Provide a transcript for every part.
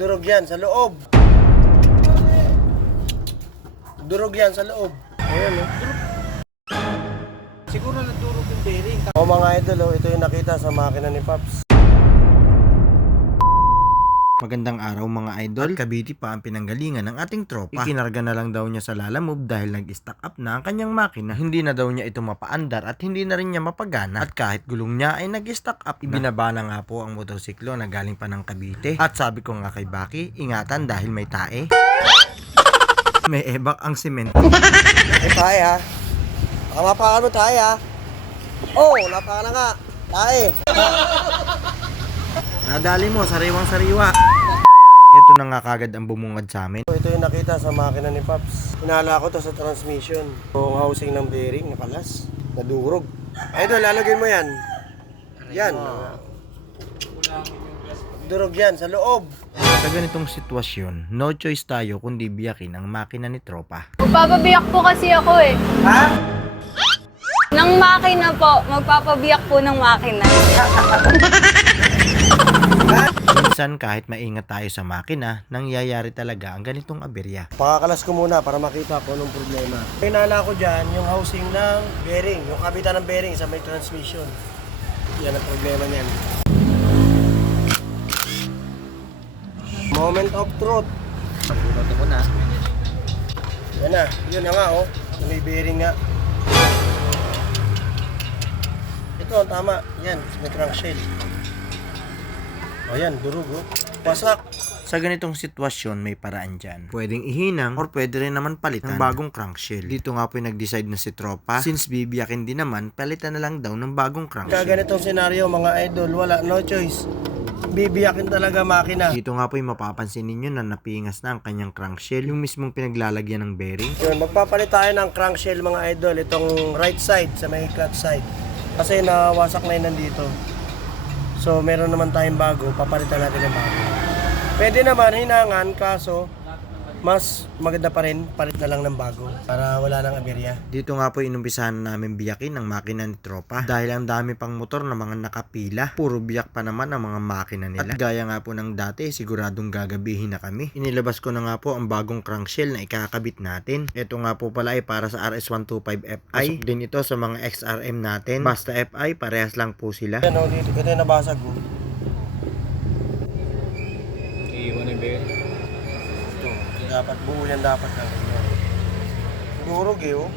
Durog yan sa loob. Durog yan sa loob. Ayan o. Siguro nagdurog yung bearing. O mga idol, ito yung nakita sa makina ni Paps. Magandang araw mga idol. At Cavite pa ang pinanggalingan ng ating tropa. Ikinarga na lang daw niya sa Lalamove dahil nag-stack up na ang kanyang makina. Hindi na daw niya ito mapaandar at hindi na rin niya mapagana. At kahit gulong niya ay nag-stack up na. Ibinaba na nga po ang motorsiklo na galing pa ng Cavite. At sabi ko nga kay Baki, ingatan dahil may tae. May ebak ang semento. May tae ha. Baka mapakan mo tae ha. Oh, napakan na nga. Tae. Nadali mo, sariwang sariwa. Ito na nga kagad ang bumungad sa amin. Ito yung nakita sa makina ni Paps. Hinala ko to sa transmission. Yung housing ng bearing, nakalas. Nadurog. Idol, lalagay mo yan. Yan. Durog yan sa loob. Sa ganitong sitwasyon, no choice tayo kundi biyakin ang makina ni tropa. Magpapabiyak po kasi ako eh. Ha? Ng makina po, magpapabiyak po ng makina. Minsan kahit maingat tayo sa makina, nangyayari talaga ang ganitong aberya. Pakakalas ko muna para makita ko anong problema. Hinala ko dyan yung housing ng bearing. Yung kabitan ng bearing sa may transmission. Yan ang problema niyan. Moment of truth. Pagbulat ko na. Yan na. Yun na nga oh. May bearing nga. Ito ang tama. Yan. May crankshell. O yan. Durug oh. Pasak. Sa ganitong sitwasyon, may paraan dyan. Pwedeng ihinang or pwede rin naman palitan ng bagong crankshell. Dito nga po yung nag-decide na si tropa. Since bibiyakin din naman, palitan na lang daw ng bagong crankshell. Kaganitong senaryo mga idol. Wala. No choice. Bibiyakin talaga makina. Dito nga po yung mapapansin ninyo na napingas na ang kanyang crankshell. Yung mismong pinaglalagyan ng bearing. Yun, magpapalit tayo ng crankshell mga idol. Itong right side sa may clutch side. Kasi nawasak na yun nandito. So meron naman tayong bago. Papalitan natin ng bago. Pwede naman hinangan kaso mas maganda pa rin palit na lang ng bago para wala nang aberya. Dito nga po inumpisahan namin biyakin ang makina ni tropa. Dahil ang dami pang motor na mga nakapila. Puro biyak pa naman ang mga makina nila. At gaya nga po ng dati, siguradong gagabihin na kami. Inilabas ko na nga po ang bagong crankshell na ikakabit natin. Ito nga po pala ay para sa RS125 Fi. Pasok din ito sa mga XRM natin. Basta Fi, parehas lang po sila. Yan o, dito ito yung nabasag o. Iiwan na yung bearing. Ito, dapat buo yan dapat lang. Durog eh oh.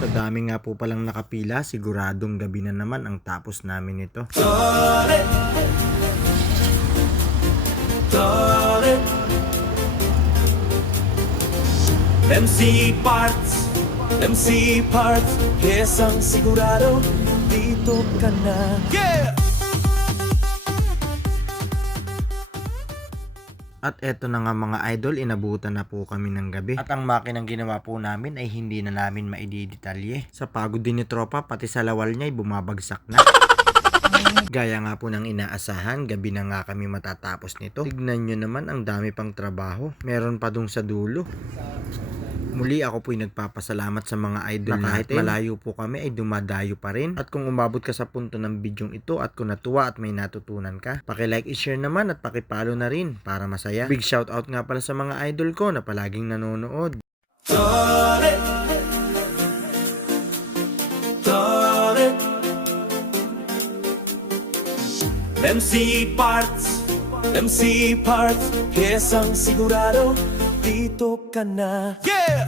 Sa dami nga po palang nakapila, siguradong gabi na naman ang tapos namin ito. MC Parts, kesang sigurado, dito ka na. Yeah! At eto na nga mga idol, inabutan na po kami ng gabi. At ang makinang ginawa po namin ay hindi na namin maididetalye. Sa pagod din ni tropa, pati sa lawal niya ay bumabagsak na. Gaya nga po ng inaasahan, gabi na nga kami matatapos nito. Tignan nyo naman, ang dami pang trabaho. Meron pa dun sa dulo. Muli ako po'y nagpapasalamat sa mga idol na kahit malayo po kami ay dumadayo pa rin. At kung umabot ka sa punto ng bidyong ito at kung natuwa at may natutunan ka, paki-like, i-share naman at paki-follow na rin para masaya. Big shoutout nga pala sa mga idol ko na palaging nanonood. MC Parts, kesang sigurado, dito ka na. Yeah!